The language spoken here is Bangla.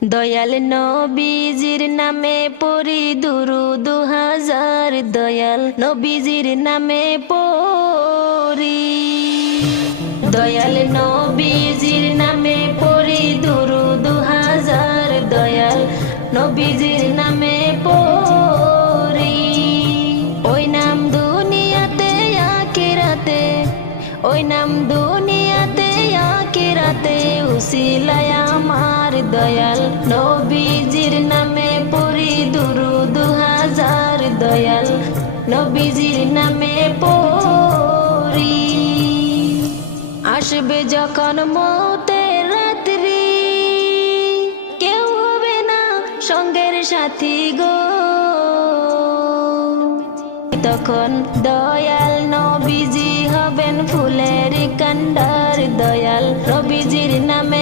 দয়াল নবীজির নামে পড়ি দুরূদ হাজার, দয়াল নবীজির নামে পড়ি। দয়াল নবীজির নামে পড়ি দুরূদ হাজার, দয়াল নবীজির নামে পড়ি। ওই নাম দুনিয়াতে আখিরাতে, ওই নাম দুনিয়াতে আখিরাতে উসিলায় আমার, দয়াল নবীজির নামে পড়ি দুরূদ হাজার, দয়াল নবীজির নামে পড়ি। আসবে যখন মৌতের রাত্রি, কেউ হবে না সঙ্গের সাথী গো, তখন দয়াল নবীজি হবেন ফুলের কান্ডার, দয়াল নবীজির নামে